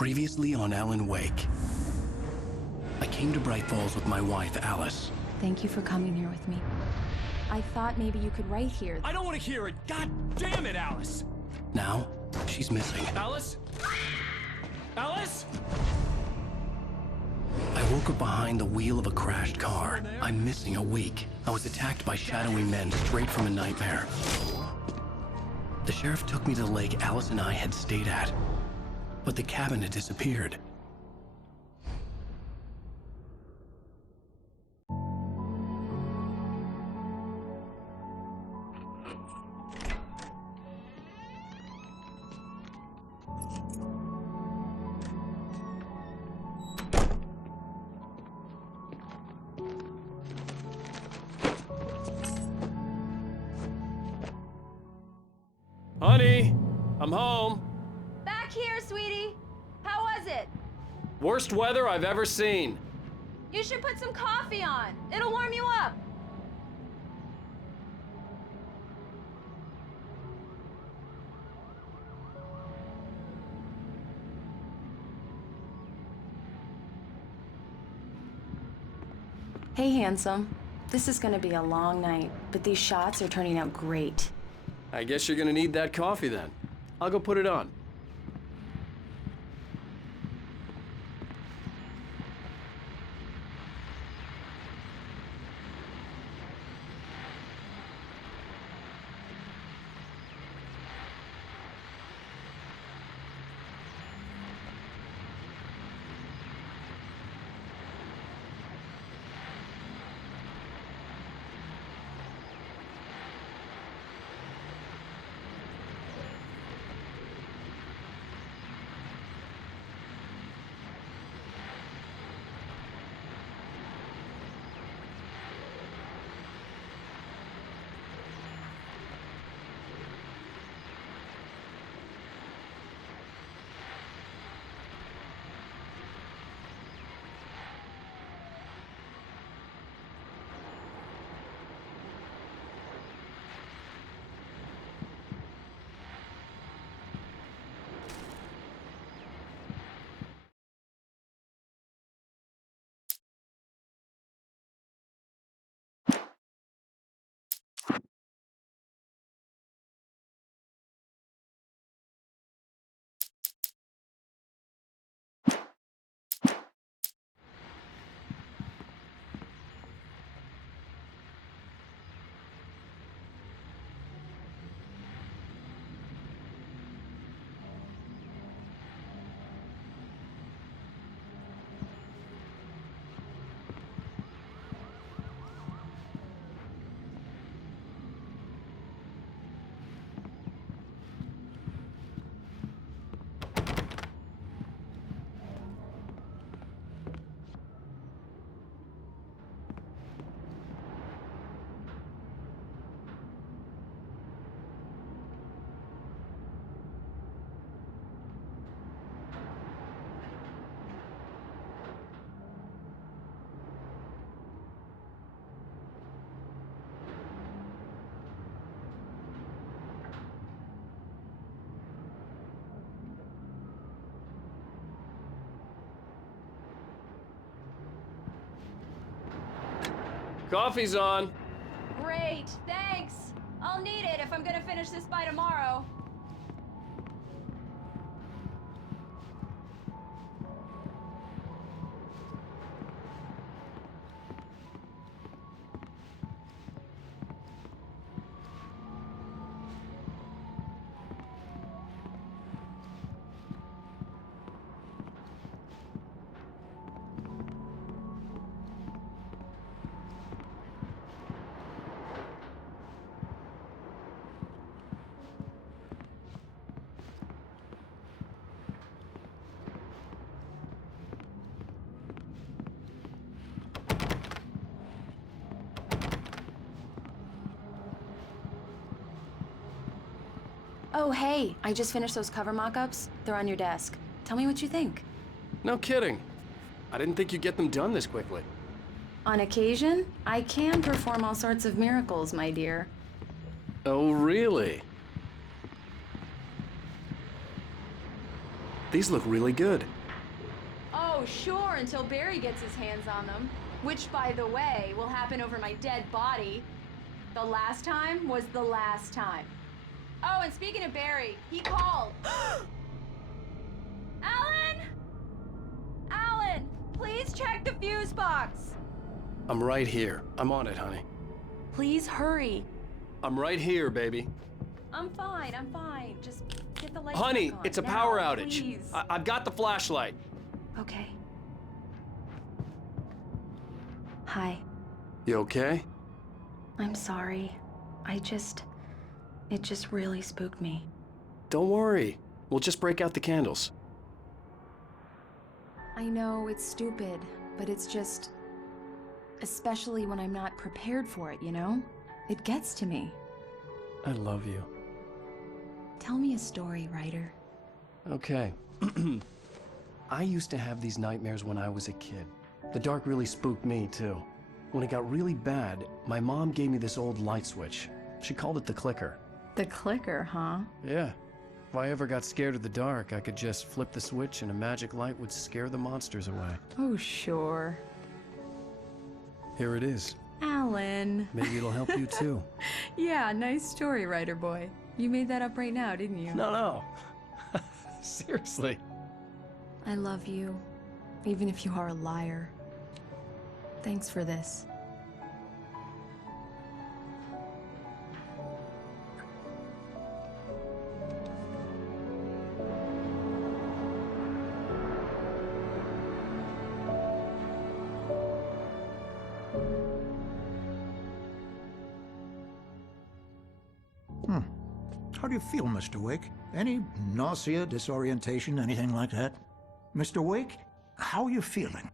Previously on Alan Wake. I came to Bright Falls with my wife, Alice. Thank you for coming here with me. I thought maybe you could write here. I don't want to hear it! God damn it, Alice! Now, she's missing. Alice? Alice? I woke up behind the wheel of a crashed car. I'm missing a week. I was attacked by shadowy men straight from a nightmare. The sheriff took me to the lake Alice and I had stayed at. But the cabin had disappeared. Honey, I'm home. Back here, sweetie. How was it? Worst weather I've ever seen. You should put some coffee on. It'll warm you up. Hey, handsome. This is gonna be a long night, but these shots are turning out great. I guess you're gonna need that coffee then. I'll go put it on. Coffee's on. Great, thanks. I'll need it if I'm gonna finish this by tomorrow. Oh, hey, I just finished those cover mock-ups. They're on your desk. Tell me what you think. No kidding. I didn't think you'd get them done this quickly. On occasion, I can perform all sorts of miracles, my dear. Oh, really? These look really good. Oh, sure, until Barry gets his hands on them. Which, by the way, will happen over my dead body. The last time was the last time. Oh, and speaking of Barry, he called. Alan! Alan, please check the fuse box. I'm right here. I'm on it, honey. Please hurry. I'm right here, baby. I'm fine, I'm fine. Just get the lights Honey, back on. it's a Now, power outage. Please. I've got the flashlight. Okay. Hi. You okay? I'm sorry. It just really spooked me. Don't worry. We'll just break out the candles. I know it's stupid, but it's just... Especially when I'm not prepared for it, you know? It gets to me. I love you. Tell me a story, writer. Okay. I used to have these nightmares when I was a kid. The dark really spooked me, too. When it got really bad, my mom gave me this old light switch. She called it the clicker. The clicker, huh? Yeah. If I ever got scared of the dark, I could just flip the switch and a magic light would scare the monsters away. Oh, sure. Here it is. Alan. Maybe it'll help you, too. Yeah, nice story, writer boy. You made that up right now, didn't you? No. Seriously. I love you, even if you are a liar. Thanks for this. How do you feel, Mr. Wake? Any nausea, disorientation, anything like that? Mr. Wake, how are you feeling?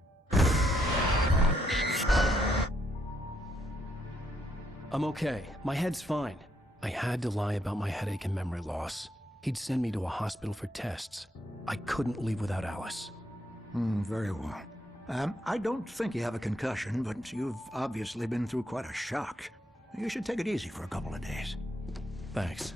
I'm okay. My head's fine. I had to lie about my headache and memory loss. He'd send me to a hospital for tests. I couldn't leave without Alice. Very well. I don't think you have a concussion, but you've obviously been through quite a shock. You should take it easy for a couple of days. Thanks.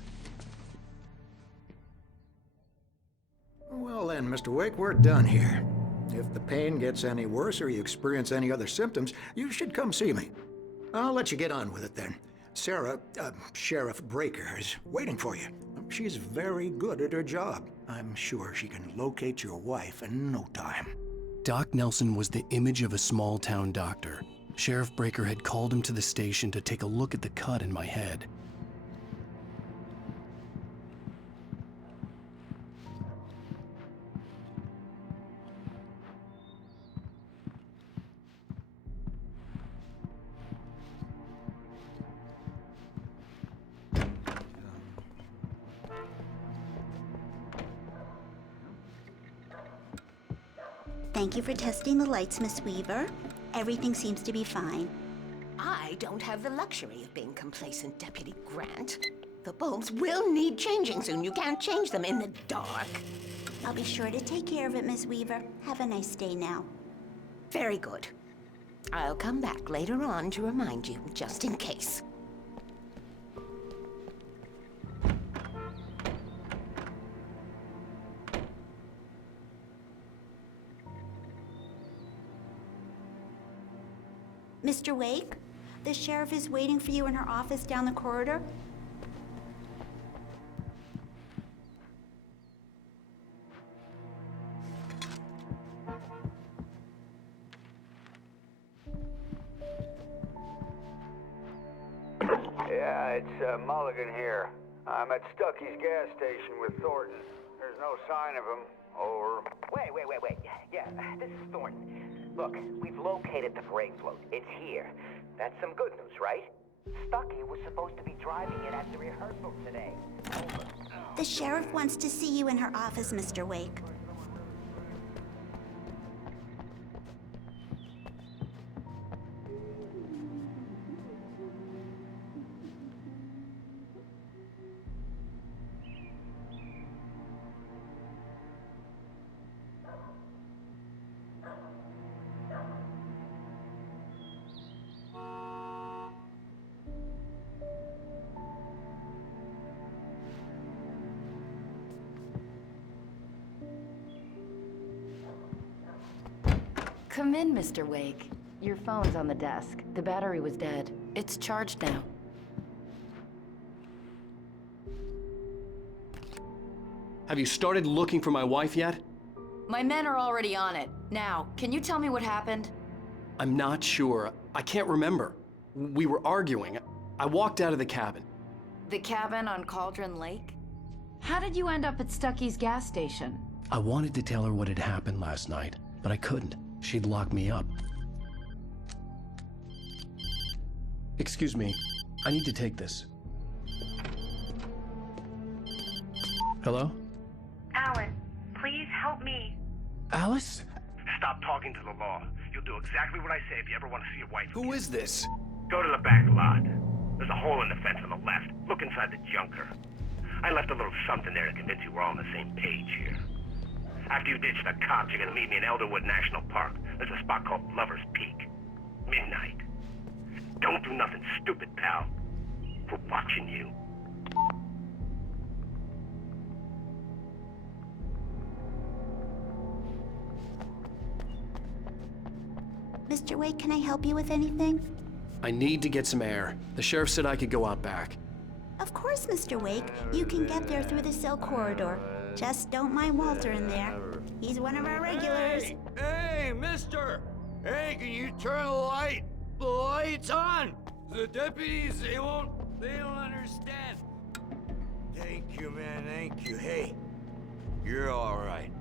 Well then, Mr. Wake, we're done here. If the pain gets any worse or you experience any other symptoms, you should come see me. I'll let you get on with it then. Sarah, Sheriff Breaker, is waiting for you. She's very good at her job. I'm sure she can locate your wife in no time. Doc Nelson was the image of a small-town doctor. Sheriff Breaker had called him to the station to take a look at the cut in my head. Thank you for testing the lights, Miss Weaver. Everything seems to be fine. I don't have the luxury of being complacent, Deputy Grant. The bulbs will need changing soon. You can't change them in the dark. I'll be sure to take care of it, Miss Weaver. Have a nice day now. Very good. I'll come back later on to remind you, just in case. Mr. Wake, the sheriff is waiting for you in her office down the corridor. Yeah, it's Mulligan here. I'm at Stucky's gas station with Thornton. There's no sign of him. Over. Wait. Yeah, this is Thornton. Look, we've located the brake float. It's here. That's some good news, right? Stucky was supposed to be driving it at the rehearsal today. Over. The sheriff wants to see you in her office, Mr. Wake. Come in, Mr. Wake. Your phone's on the desk. The battery was dead. It's charged now. Have you started looking for my wife yet? My men are already on it. Now, can you tell me what happened? I'm not sure. I can't remember. We were arguing. I walked out of the cabin. The cabin on Cauldron Lake? How did you end up at Stucky's gas station? I wanted to tell her what had happened last night, but I couldn't. She'd lock me up. Excuse me. I need to take this. Hello? Alan, please help me. Alice? Stop talking to the law. You'll do exactly what I say if you ever want to see your wife. Who is this? Go to the back lot. There's a hole in the fence on the left. Look inside the junker. I left a little something there to convince you we're all on the same page here. After you ditch the cops, you're gonna meet me in Elderwood National Park. There's a spot called Lover's Peak. Midnight. Don't do nothing stupid, pal. We're watching you. Mr. Wake, can I help you with anything? I need to get some air. The sheriff said I could go out back. Of course, Mr. Wake. You can get there through the cell corridor. Just don't mind Walter in there. He's one of our regulars. Hey, mister! Hey, can you turn the light? The light's on! The deputies, they don't understand. Thank you, man, thank you. Hey, you're all right.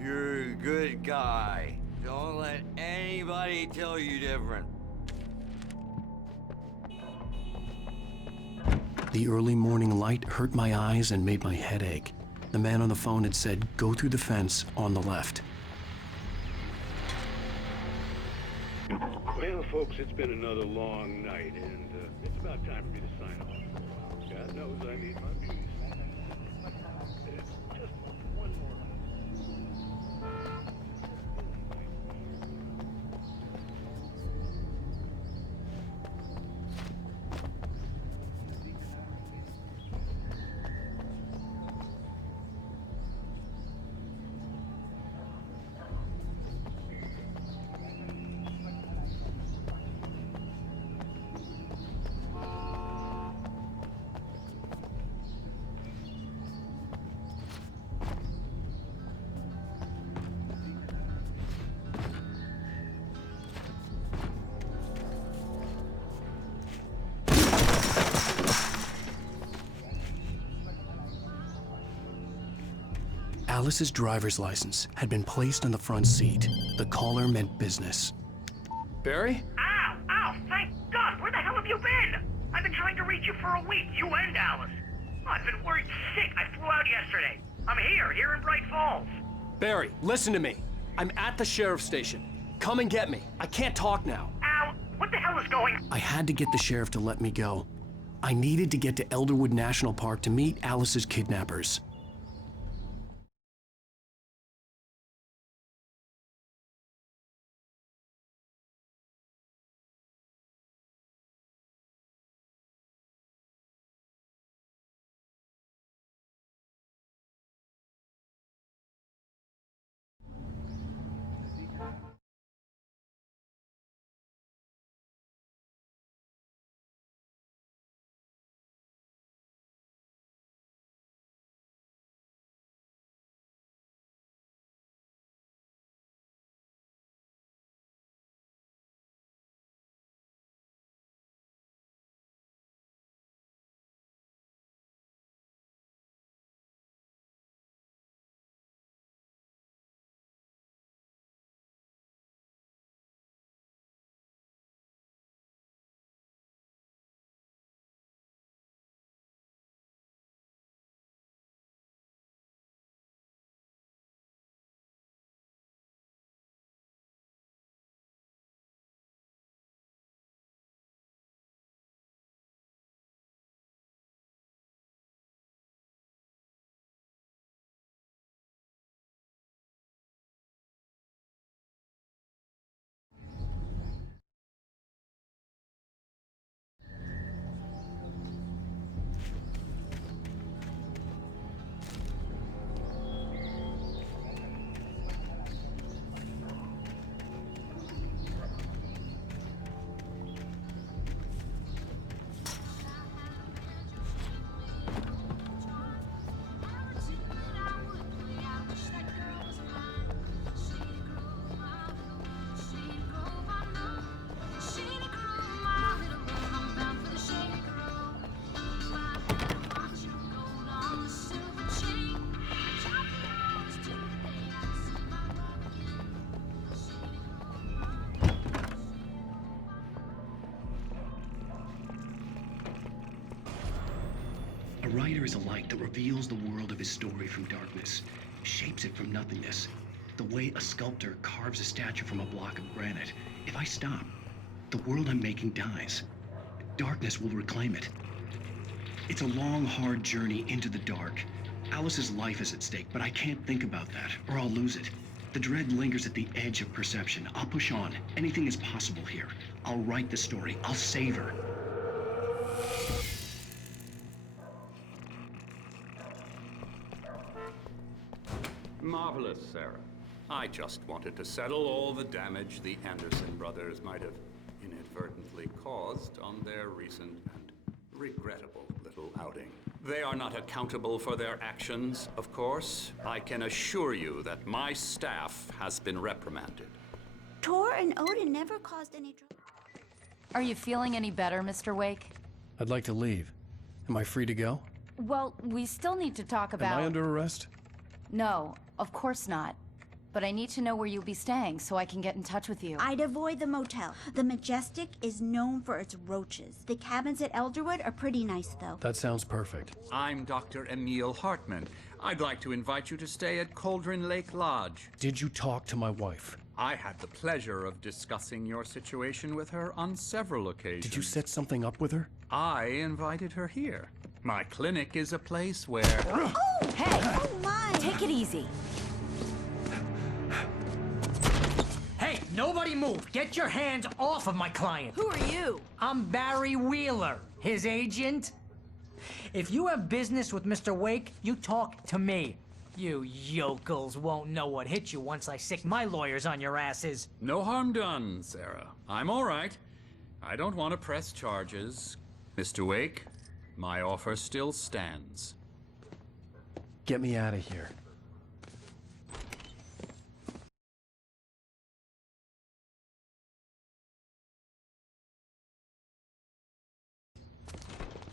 You're a good guy. Don't let anybody tell you different. The early morning light hurt my eyes and made my head ache. The man on the phone had said, go through the fence on the left. Well, folks, it's been another long night, and it's about time for me to sign off. God knows I need my peace. Just one more. Alice's driver's license had been placed on the front seat. The caller meant business. Barry? Ow! Ow! Thank God! Where the hell have you been? I've been trying to reach you for a week, you and Alice. Oh, I've been worried sick. I flew out yesterday. I'm here in Bright Falls. Barry, listen to me. I'm at the sheriff's station. Come and get me. I can't talk now. Al, what the hell is going on? I had to get the sheriff to let me go. I needed to get to Elderwood National Park to meet Alice's kidnappers. writer is a light that reveals the world of his story from darkness, shapes it from nothingness. The way a sculptor carves a statue from a block of granite. If I stop, the world I'm making dies. Darkness will reclaim it. It's a long, hard journey into the dark. Alice's life is at stake, but I can't think about that, or I'll lose it. The dread lingers at the edge of perception. I'll push on. Anything is possible here. I'll write the story. I'll save her. Marvelous, Sarah. I just wanted to settle all the damage the Anderson brothers might have inadvertently caused on their recent and regrettable little outing. They are not accountable for their actions, of course. I can assure you that my staff has been reprimanded. Tor and Odin never caused any trouble. Are you feeling any better, Mr. Wake? I'd like to leave. Am I free to go? Well, we still need to talk about... Am I under arrest? No, of course not. But I need to know where you'll be staying so I can get in touch with you. I'd avoid the motel. The Majestic is known for its roaches. The cabins at Elderwood are pretty nice, though. That sounds perfect. I'm Dr. Emil Hartman. I'd like to invite you to stay at Cauldron Lake Lodge. Did you talk to my wife? I had the pleasure of discussing your situation with her on several occasions. Did you set something up with her? I invited her here. My clinic is a place where... Oh! Hey! Oh, my! Take it easy. Hey, nobody move! Get your hands off of my client! Who are you? I'm Barry Wheeler, his agent. If you have business with Mr. Wake, you talk to me. You yokels won't know what hit you once I sick my lawyers on your asses. No harm done, Sarah. I'm all right. I don't want to press charges. Mr. Wake, my offer still stands. Get me out of here.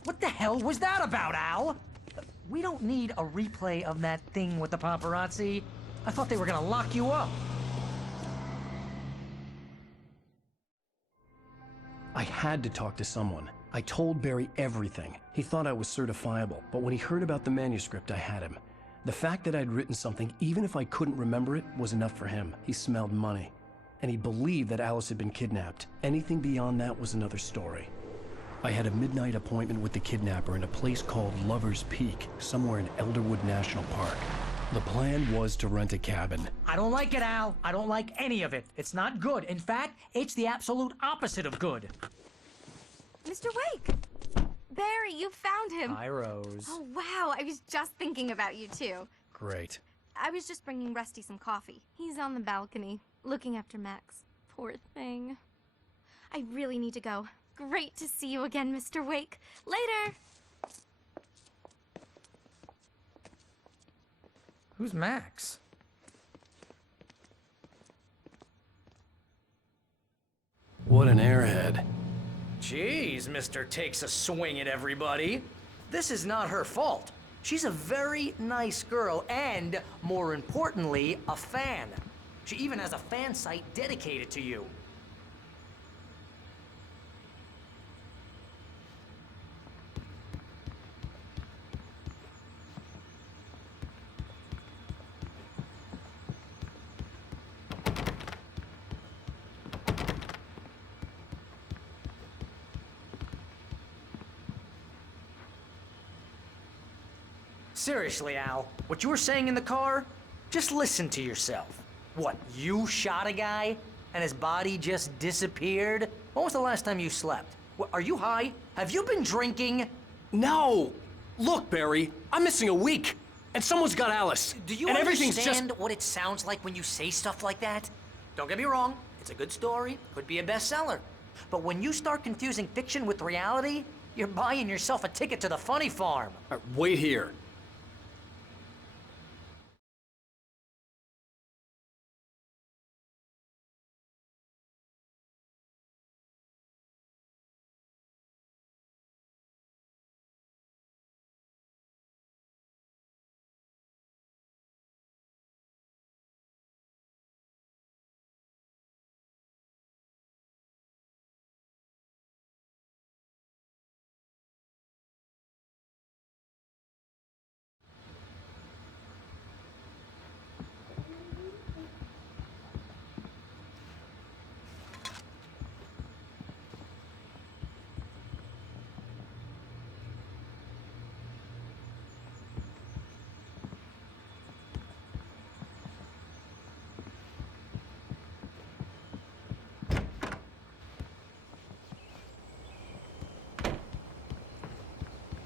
What the hell was that about, Al? We don't need a replay of that thing with the paparazzi. I thought they were gonna lock you up. I had to talk to someone. I told Barry everything. He thought I was certifiable, but when he heard about the manuscript, I had him. The fact that I'd written something, even if I couldn't remember it, was enough for him. He smelled money. And he believed that Alice had been kidnapped. Anything beyond that was another story. I had a midnight appointment with the kidnapper in a place called Lover's Peak, somewhere in Elderwood National Park. The plan was to rent a cabin. I don't like it, Al. I don't like any of it. It's not good. In fact, it's the absolute opposite of good. Mr. Wake! Barry, you found him! Hi, Rose. Oh, wow. I was just thinking about you, too. Great. I was just bringing Rusty some coffee. He's on the balcony, looking after Max. Poor thing. I really need to go. Great to see you again, Mr. Wake. Later! Who's Max? What an airhead. Jeez, Mr. Takes a swing at everybody. This is not her fault. She's a very nice girl and, more importantly, a fan. She even has a fan site dedicated to you. Seriously, Al, what you were saying in the car, just listen to yourself. What, you shot a guy and his body just disappeared? When was the last time you slept? What, are you high? Have you been drinking? No! Look, Barry, I'm missing a week, and someone's got Alice. Do you and understand what it sounds like when you say stuff like that? Don't get me wrong, it's a good story, could be a bestseller. But when you start confusing fiction with reality, you're buying yourself a ticket to the funny farm. Wait here.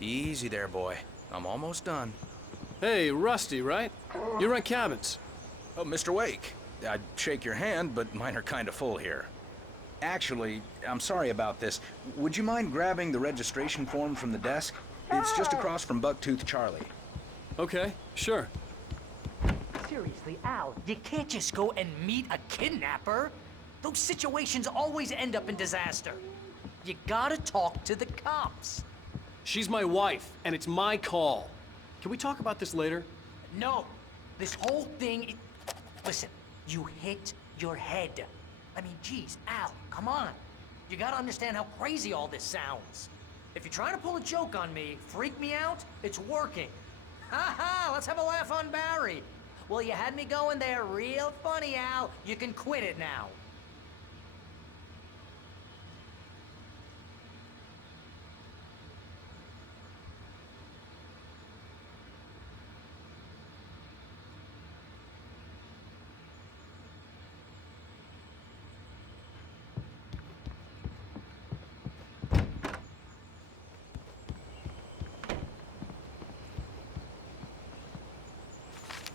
Easy there, boy. I'm almost done. Hey, Rusty, right? You rent cabins. Oh, Mr. Wake. I'd shake your hand, but mine are kind of full here. Actually, I'm sorry about this. Would you mind grabbing the registration form from the desk? It's just across from Bucktooth Charlie. Okay, sure. Seriously, Al, you can't just go and meet a kidnapper. Those situations always end up in disaster. You gotta talk to the cops. She's my wife, and it's my call. Can we talk about this later? No, this whole thing... Listen, you hit your head. I mean, geez, Al, come on. You gotta understand how crazy all this sounds. If you're trying to pull a joke on me, freak me out, it's working. Ha ha, let's have a laugh on Barry. Well, you had me going there real funny, Al. You can quit it now.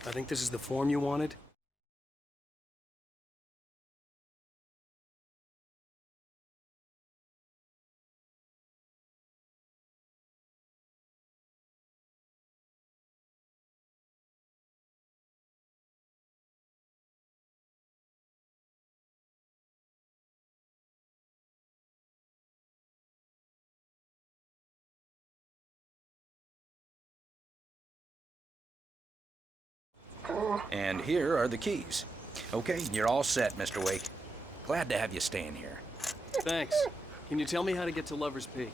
I think this is the form you wanted. And here are the keys. Okay, you're all set, Mr. Wake. Glad to have you staying here. Thanks. Can you tell me how to get to Lover's Peak?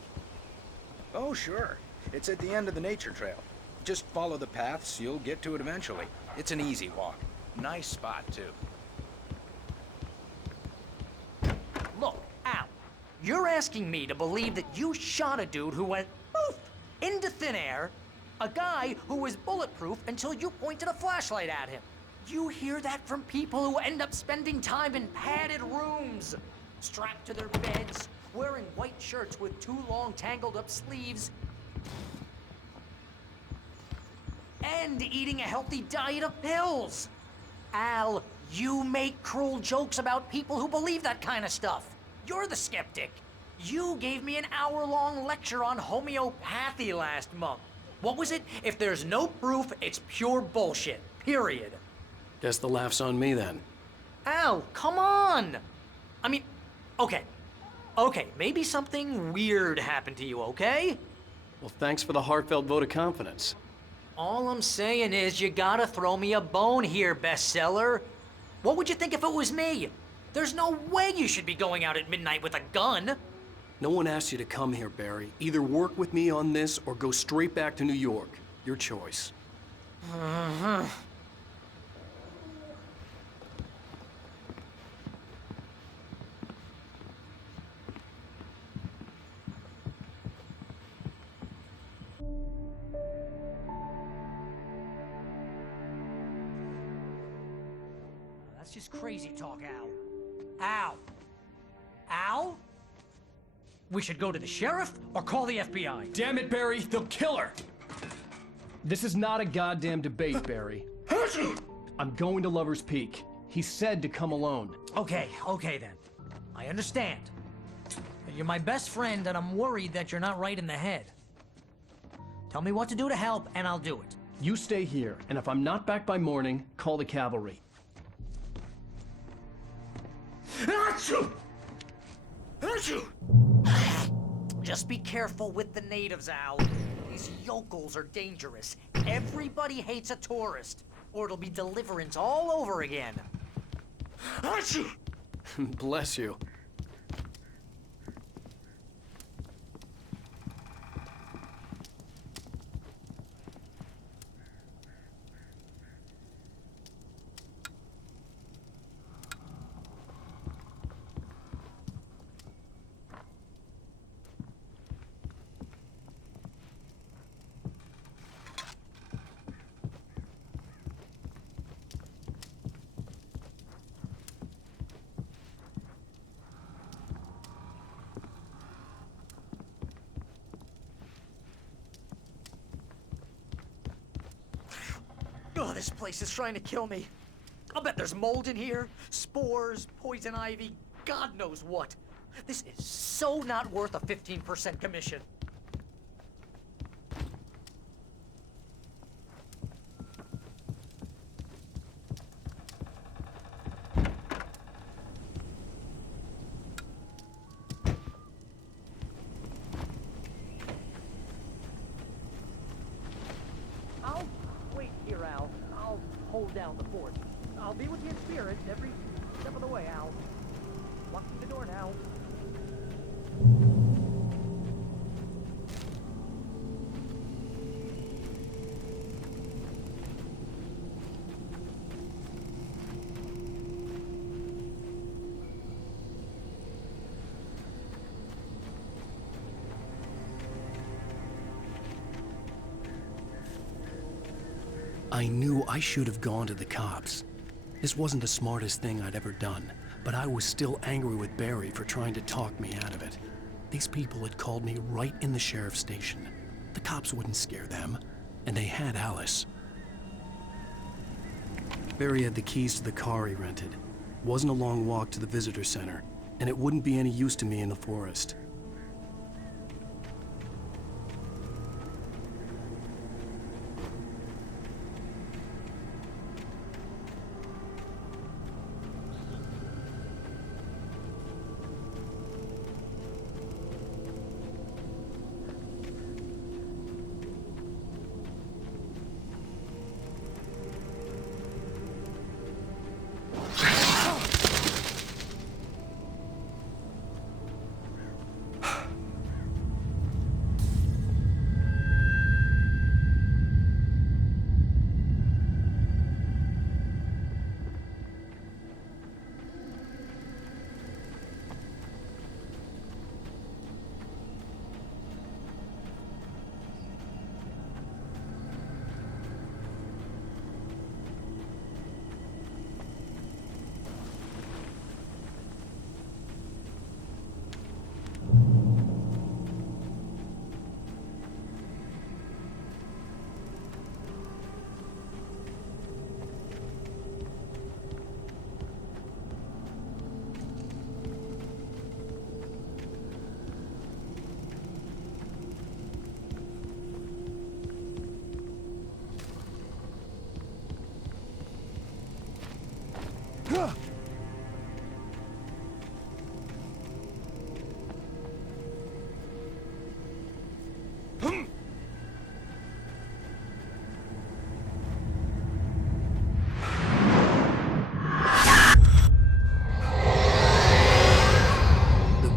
Oh, sure. It's at the end of the nature trail. Just follow the paths, you'll get to it eventually. It's an easy walk. Nice spot, too. Look, Al, you're asking me to believe that you shot a dude who went poof into thin air, a guy who was bulletproof until you pointed a flashlight at him. You hear that from people who end up spending time in padded rooms, strapped to their beds, wearing white shirts with too long tangled up sleeves, and eating a healthy diet of pills. Al, you make cruel jokes about people who believe that kind of stuff. You're the skeptic. You gave me an hour-long lecture on homeopathy last month. What was it? If there's no proof, it's pure bullshit. Period. Guess the laugh's on me then. Al, come on! I mean, okay. Okay, maybe something weird happened to you, okay? Well, thanks for the heartfelt vote of confidence. All I'm saying is you gotta throw me a bone here, bestseller. What would you think if it was me? There's no way you should be going out at midnight with a gun. No one asked you to come here, Barry. Either work with me on this or go straight back to New York. Your choice. That's just crazy talk, Al. Al! Al? We should go to the sheriff or call the FBI. Damn it, Barry, they'll kill her! This is not a goddamn debate, Barry. I'm going to Lover's Peak. He said to come alone. Okay then. I understand. You're my best friend and I'm worried that you're not right in the head. Tell me what to do to help and I'll do it. You stay here, and if I'm not back by morning, call the cavalry. Just be careful with the natives, Al. These yokels are dangerous. Everybody hates a tourist, or it'll be Deliverance all over again. Bless you. Oh, this place is trying to kill me. I'll bet there's mold in here, spores, poison ivy, God knows what. This is so not worth a 15% commission. I'll wait here, Al. I'll hold down the fort. I'll be with you in spirit every step of the way, Al. Locking the door now. I knew I should have gone to the cops. This wasn't the smartest thing I'd ever done, but I was still angry with Barry for trying to talk me out of it. These people had called me right in the sheriff's station. The cops wouldn't scare them, and they had Alice. Barry had the keys to the car he rented. It wasn't a long walk to the visitor center, and it wouldn't be any use to me in the forest.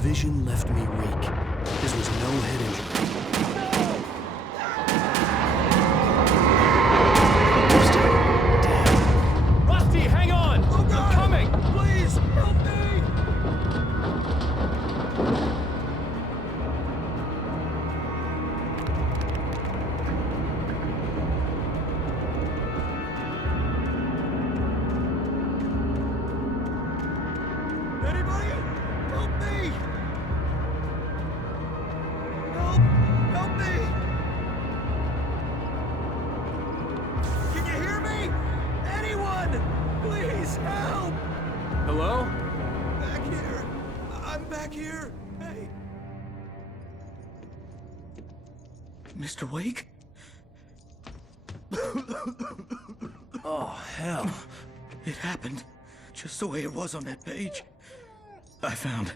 Vision left me weak. This was no head injury. Damn. Rusty, hang on! Oh, God! I'm coming! Please, help me! Anybody? Help me! Help me! Can you hear me? Anyone! Please help! Hello? Back here. I'm back here. Hey. Mr. Wake? Oh, hell. It happened just the way it was on that page. I found.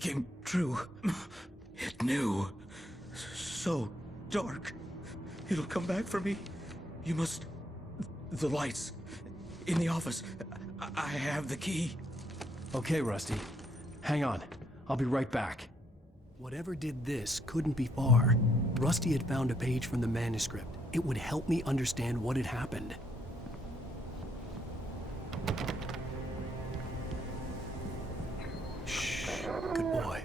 Came true. It knew. So dark. It'll come back for me. You must. The lights. In the office. I have the key. Okay, Rusty. Hang on. I'll be right back. Whatever did this couldn't be far. Rusty had found a page from the manuscript. It would help me understand what had happened. Shh. Good boy.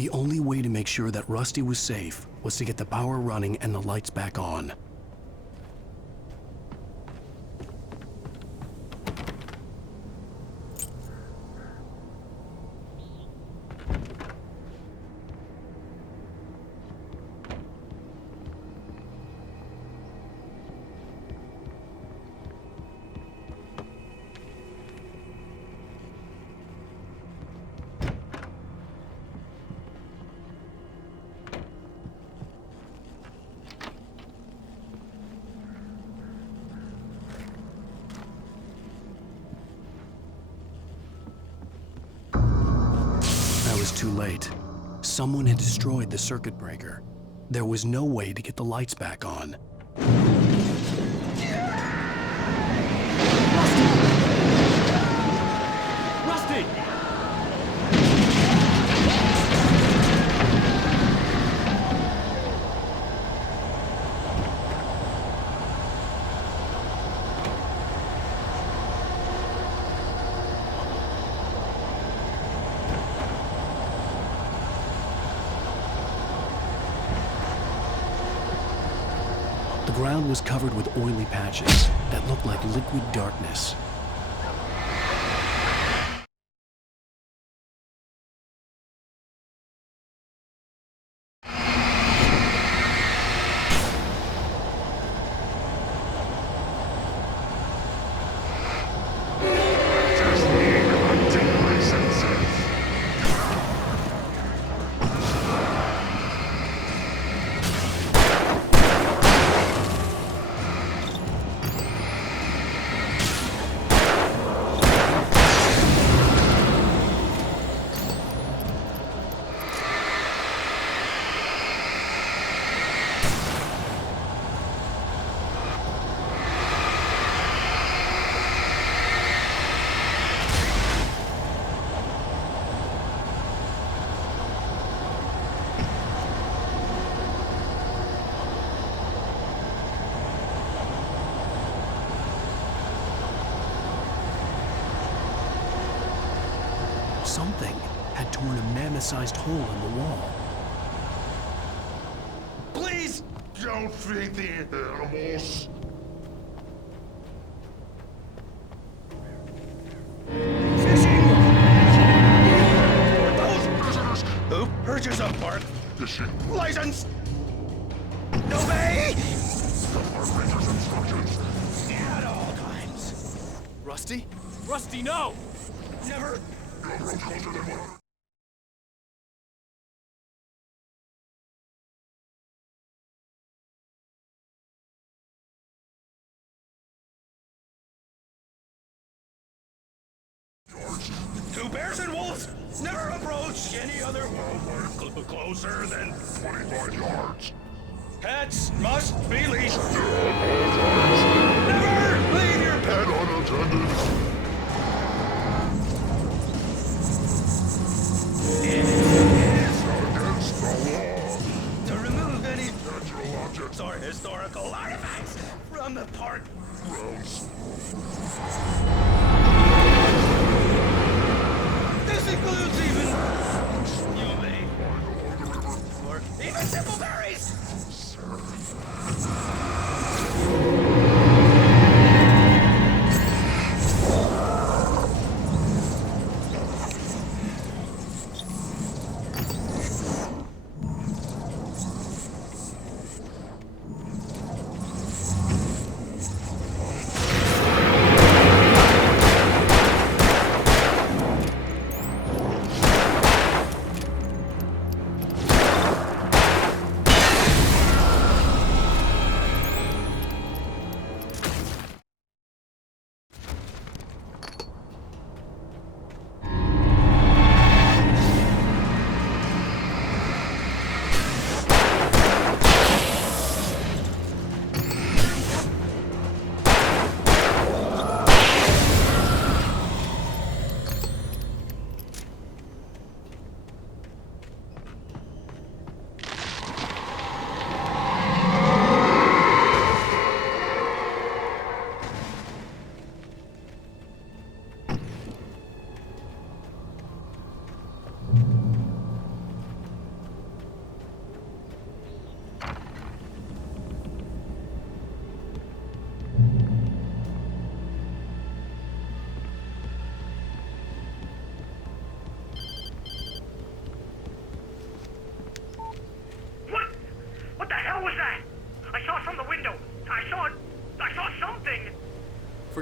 The only way to make sure that Rusty was safe was to get the power running and the lights back on. Too late. Someone had destroyed the circuit breaker. There was no way to get the lights back on. Rusty! The ground was covered with oily patches that looked like liquid darkness. Something had torn a mammoth-sized hole in the wall. Please don't feed the animals. Fishing! Those prisoners! Who purchase a park? Fishing. License! Obey! Rangers instructions. At all times. Rusty? Rusty, no! Never. You're closer than what? Two bears and wolves never approach any other wildlife closer than 25 yards. Pets must be leashed. Never leave your pet unattended. It is Against the law. to remove any natural objects or historical artifacts from the park Grounds. This includes even humane or even simple berries.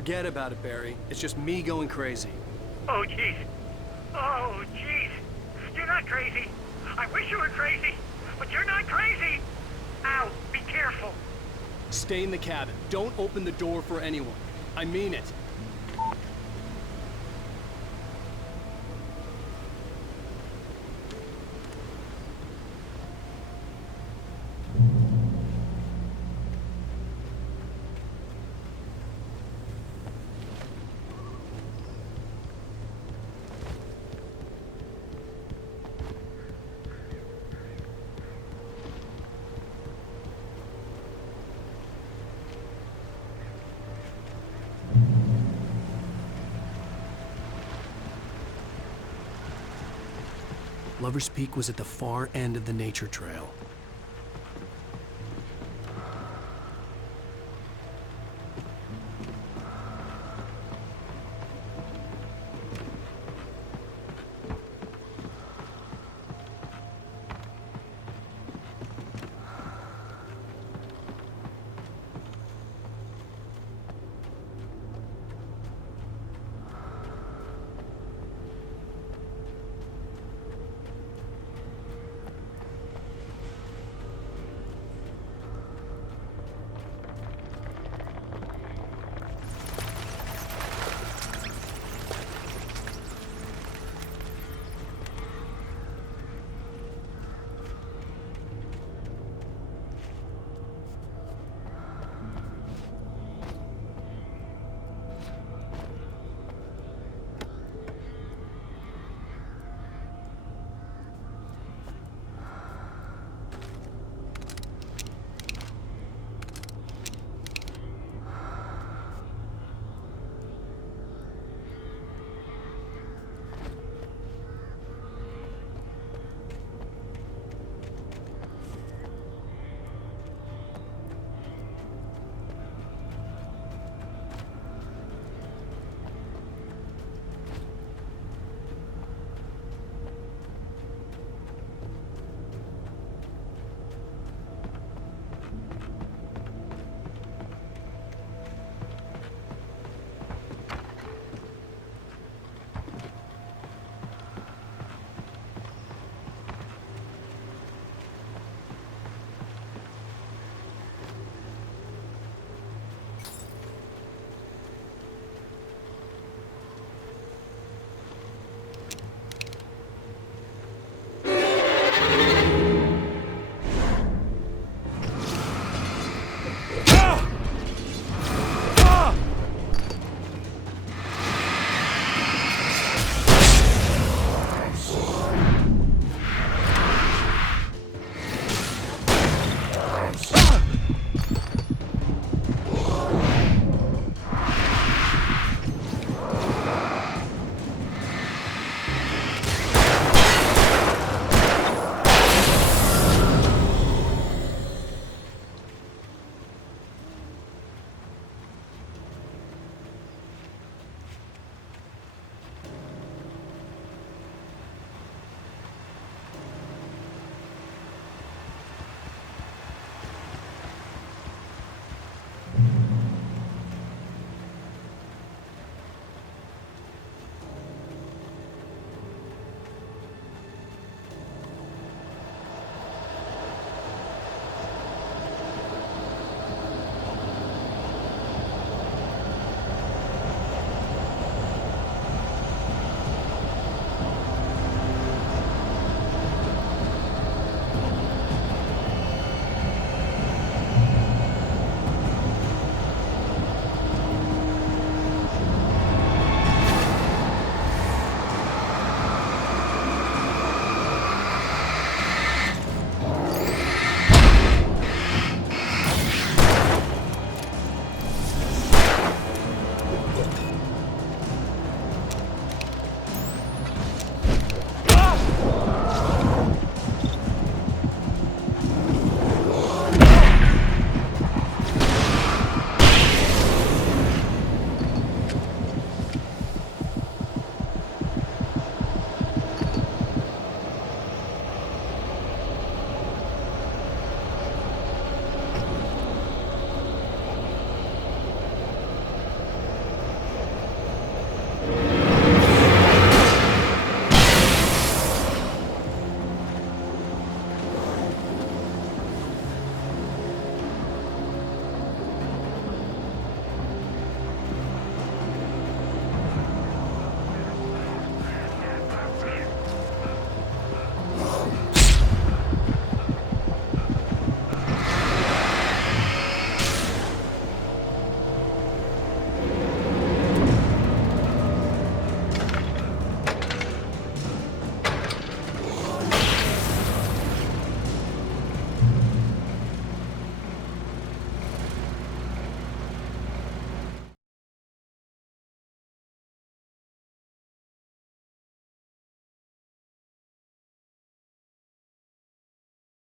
Forget about it, Barry. It's just me going crazy. Oh, jeez. Oh, jeez. You're not crazy. I wish you were crazy, but you're not crazy. Al, be careful. Stay in the cabin. Don't open the door for anyone. I mean it. Lover's Peak was at the far end of the nature trail.